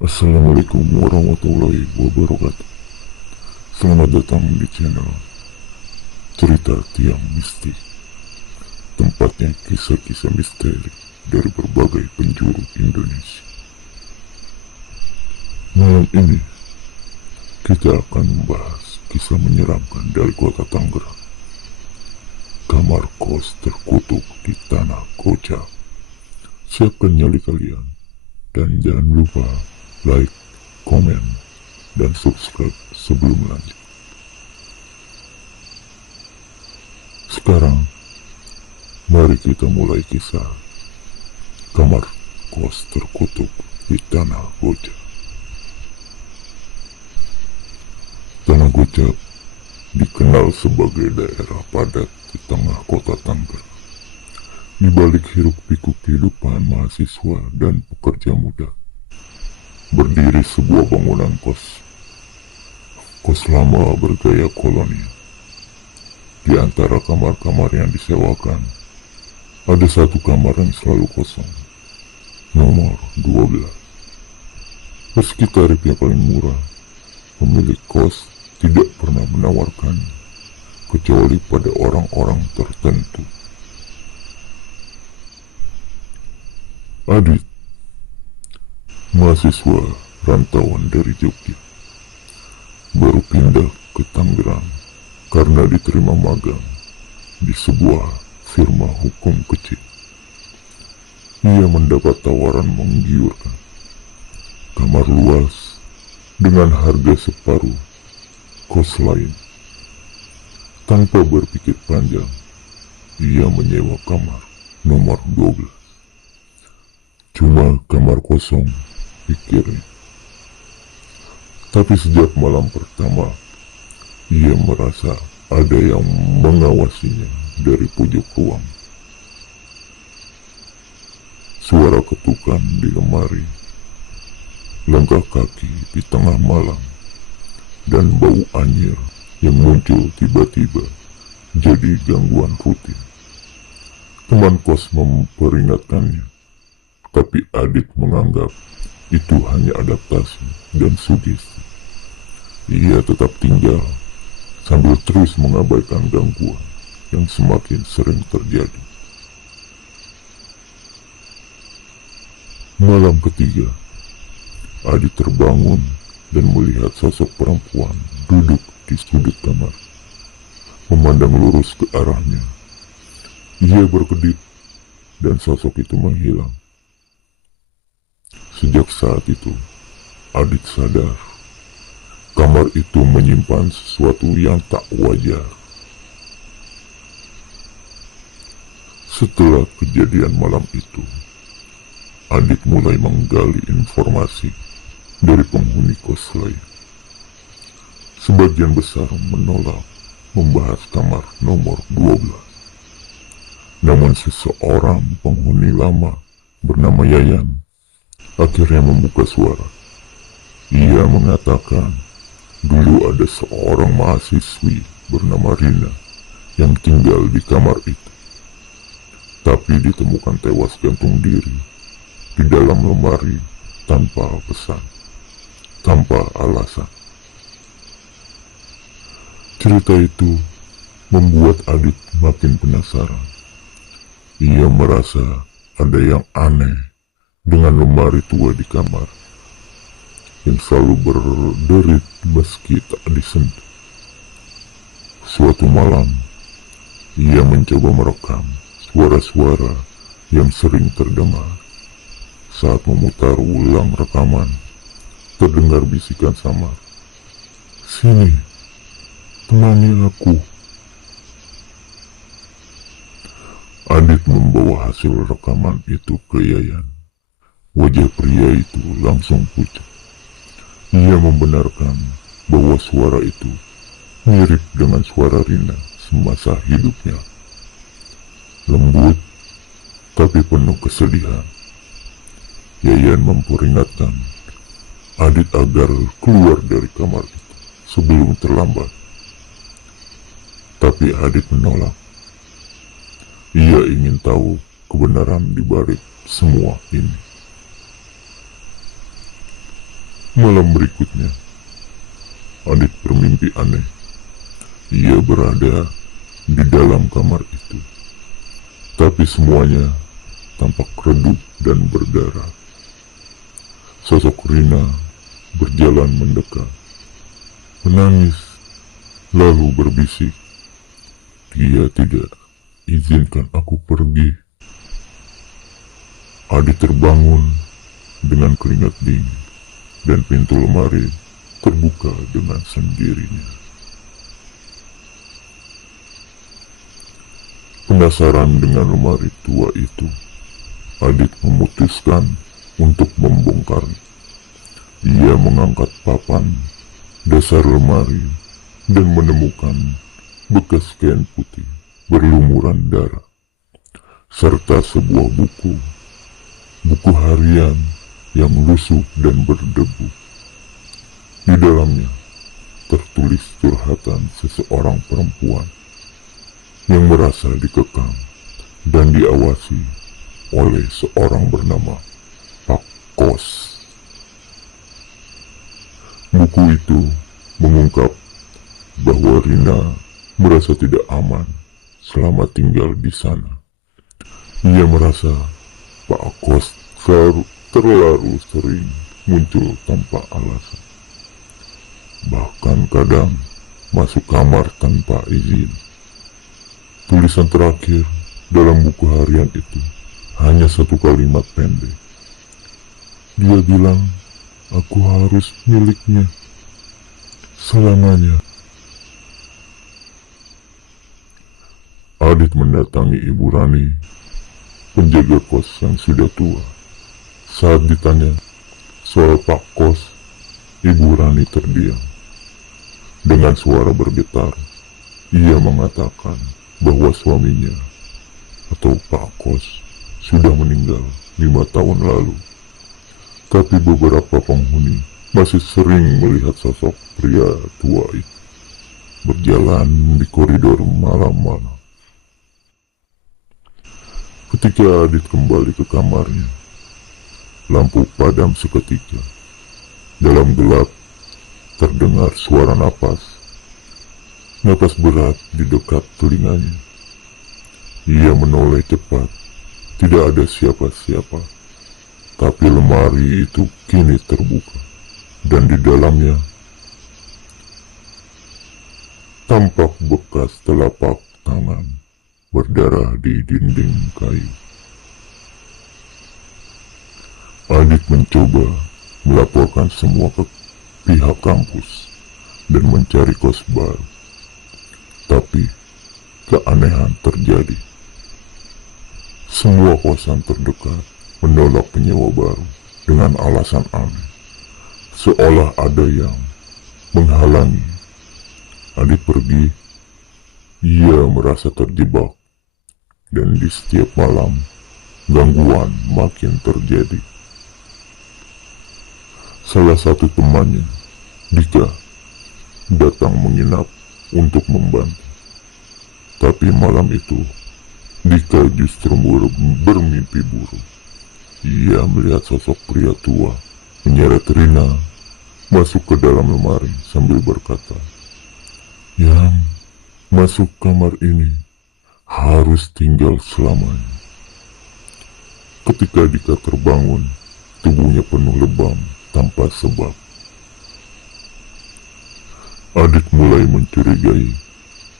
Assalamualaikum warahmatullahi wabarakatuh. Selamat datang di channel Cerita Tiang Mistik, tempatnya kisah-kisah misteri dari berbagai penjuru Indonesia. Malam ini kita akan membahas kisah menyeramkan dari kota Tangerang. Kamar kos terkutuk di tanah Kocak. Siapkan nyali kalian dan jangan lupa like, komen, dan subscribe sebelum lanjut. Sekarang, mari kita mulai kisah kamar kos terkutuk di Tanah Gocap. Tanah Gocap dikenal sebagai daerah padat di tengah kota Tangerang. Di balik hiruk-pikuk kehidupan mahasiswa dan pekerja muda, berdiri sebuah bangunan kos lama bergaya kolonial. Di antara kamar-kamar yang disewakan, ada satu kamar yang selalu kosong, nomor 12. Meski tarifnya paling murah, pemilik kos tidak pernah menawarkannya, kecuali pada orang-orang tertentu. Adit, mahasiswa rantauan dari Jogja, baru pindah ke Tangerang karena diterima magang di sebuah firma hukum kecil. Ia mendapat tawaran menggiurkan, kamar luas dengan harga separuh kos lain. Tanpa berpikir panjang, ia menyewa kamar nomor 12. Cuma kamar kosong, pikirnya. Tapi sejak malam pertama, ia merasa ada yang mengawasinya dari pojok ruang. Suara ketukan di lemari, langkah kaki di tengah malam, dan bau anyir yang muncul tiba-tiba jadi gangguan rutin. Teman kos memperingatkannya, tapi Adit menganggap itu hanya adaptasi dan sugesti. Ia tetap tinggal sambil terus mengabaikan gangguan yang semakin sering terjadi. Malam ketiga, Adit terbangun dan melihat sosok perempuan duduk di sudut kamar, memandang lurus ke arahnya. Ia berkedip dan sosok itu menghilang. Sejak saat itu, Adit sadar kamar itu menyimpan sesuatu yang tak wajar. Setelah kejadian malam itu, Adit mulai menggali informasi dari penghuni kos lain. Sebagian besar menolak membahas kamar nomor 12. Namun seseorang penghuni lama bernama Yayan akhirnya membuka suara. Ia mengatakan dulu ada seorang mahasiswi bernama Rina yang tinggal di kamar itu, tapi ditemukan tewas gantung diri di dalam lemari tanpa pesan, tanpa alasan. Cerita itu membuat Adit makin penasaran. Ia merasa ada yang aneh dengan lemari tua di kamar yang selalu berderit meski tak disentuh. Suatu malam, ia mencoba merekam suara-suara yang sering terdengar. Saat memutar ulang rekaman, terdengar bisikan samar, "Sini, temani aku." Adit membawa hasil rekaman itu ke Yayan. Wajah pria itu langsung pucat. Ia membenarkan bahwa suara itu mirip dengan suara Rina semasa hidupnya. Lembut, tapi penuh kesedihan. Yayan memperingatkan Adit agar keluar dari kamar itu sebelum terlambat. Tapi Adit menolak. Ia ingin tahu kebenaran di balik semua ini. Malam berikutnya, Adit bermimpi aneh. Ia berada di dalam kamar itu, tapi semuanya tampak redup dan berdarah. Sosok Rina berjalan mendekat, menangis, lalu berbisik, "Dia tidak izinkan aku pergi." Adit terbangun dengan keringat dingin, dan pintu lemari terbuka dengan sendirinya. Penasaran dengan lemari tua itu, Adit memutuskan untuk membongkarnya. Ia mengangkat papan dasar lemari dan menemukan bekas kain putih berlumuran darah, serta sebuah buku harian yang lusuh dan berdebu. Di dalamnya tertulis curhatan seseorang perempuan yang merasa dikekang dan diawasi oleh seorang bernama Pak Kos. Buku itu mengungkap bahwa Rina merasa tidak aman selama tinggal di sana. Ia merasa Pak Kos terlalu sering muncul tanpa alasan. Bahkan kadang masuk kamar tanpa izin. Tulisan terakhir dalam buku harian itu hanya satu kalimat pendek. Dia bilang, "Aku harus miliknya selamanya." Adit mendatangi Ibu Rani, penjaga kos yang sudah tua. Saat ditanya soal Pak Kos, Ibu Rani terdiam. Dengan suara bergetar, ia mengatakan bahwa suaminya atau Pak Kos sudah meninggal 5 tahun lalu. Tapi beberapa penghuni masih sering melihat sosok pria tua itu berjalan di koridor malam-malam. Ketika Adit kembali ke kamarnya, lampu padam seketika. Dalam gelap, terdengar suara napas berat di dekat telinganya. Ia menoleh cepat, tidak ada siapa-siapa. Tapi lemari itu kini terbuka, dan di dalamnya tampak bekas telapak tangan berdarah di dinding kayu. Adit mencoba melaporkan semua ke pihak kampus dan mencari kos baru. Tapi keanehan terjadi. Semua kosan terdekat menolak penyewa baru dengan alasan aneh, seolah ada yang menghalangi Adit pergi. Ia merasa terjebak, dan di setiap malam gangguan makin terjadi. Salah satu temannya, Dika, datang menginap untuk membantu. Tapi malam itu, Dika justru bermimpi buruk. Ia melihat sosok pria tua menyeret Rina masuk ke dalam lemari sambil berkata, "Yang masuk kamar ini harus tinggal selamanya." Ketika Dika terbangun, tubuhnya penuh lebam tanpa sebab. Adit mulai mencurigai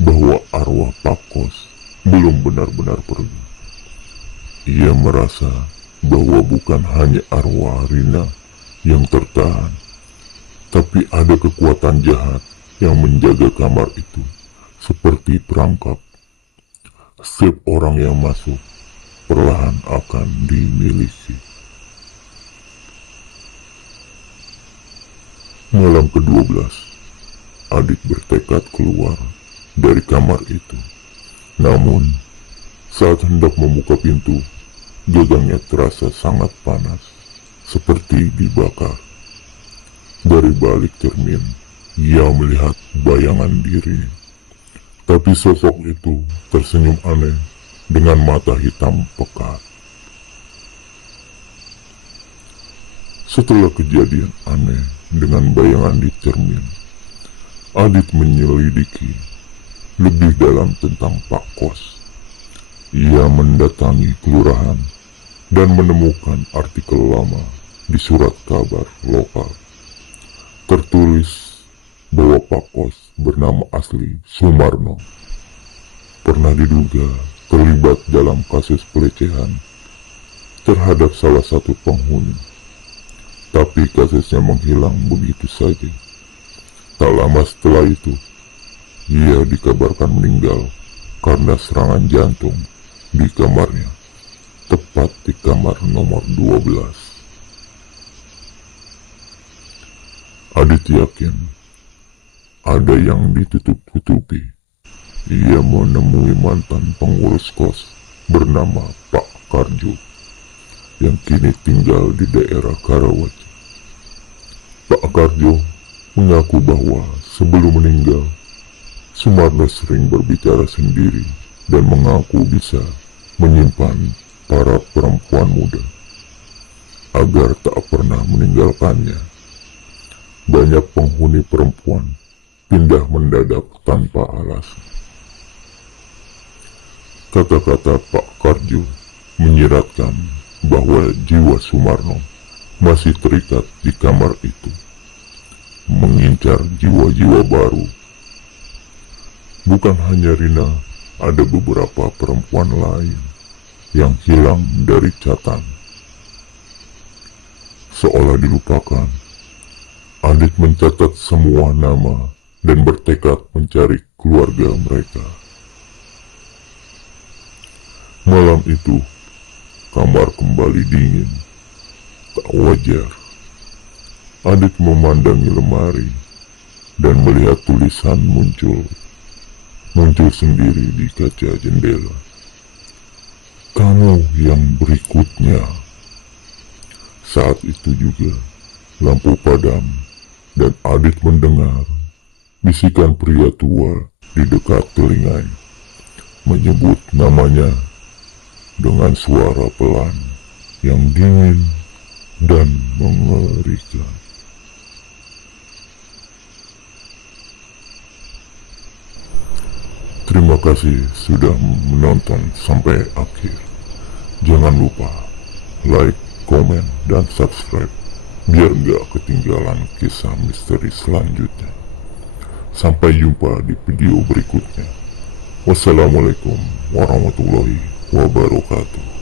bahwa arwah Pak Kos belum benar-benar pergi. Ia merasa bahwa bukan hanya arwah Rina yang tertahan, tapi ada kekuatan jahat yang menjaga kamar itu seperti perangkap. Setiap orang yang masuk perlahan akan dimiliki. Malam ke-12, Adit bertekad keluar dari kamar itu. Namun, saat hendak membuka pintu, gagangnya terasa sangat panas, seperti dibakar. Dari balik cermin, ia melihat bayangan diri. Tapi sosok itu tersenyum aneh dengan mata hitam pekat. Setelah kejadian aneh dengan bayangan di cermin. Adit menyelidiki lebih dalam tentang Pak Kos. Ia mendatangi kelurahan dan menemukan artikel lama di surat kabar lokal. Tertulis bahwa Pak Kos bernama asli Sumarno pernah diduga terlibat dalam kasus pelecehan terhadap salah satu penghuni. Tapi kasusnya menghilang begitu saja. Tak lama setelah itu, ia dikabarkan meninggal karena serangan jantung di kamarnya, tepat di kamar nomor 12. Adit yakin ada yang ditutup-tutupi. Ia menemui mantan pengurus kos bernama Pak Karjo yang kini tinggal di daerah Karawaci. Pak Karjo mengaku bahwa sebelum meninggal, Sumarno sering berbicara sendiri dan mengaku bisa menyimpan para perempuan muda agar tak pernah meninggalkannya. Banyak penghuni perempuan pindah mendadak tanpa alasan. Kata-kata Pak Karjo menyiratkan bahwa jiwa Sumarno masih terikat di kamar itu, mengincar jiwa-jiwa baru. Bukan hanya Rina, ada beberapa perempuan lain yang hilang dari catatan. Seolah dilupakan, Adit mencatat semua nama dan bertekad mencari keluarga mereka. Malam itu, kamar kembali dingin. Tak wajar. Adit memandangi lemari dan melihat tulisan muncul sendiri di kaca jendela. Kamu yang berikutnya. Saat itu juga lampu padam dan Adit mendengar bisikan pria tua di dekat telinganya menyebut namanya dengan suara pelan yang dingin dan mengerikan. Terima kasih sudah menonton sampai akhir. Jangan lupa like, komen, dan subscribe biar gak ketinggalan kisah misteri selanjutnya. Sampai jumpa di video berikutnya. Wassalamualaikum warahmatullahi wabarakatuh.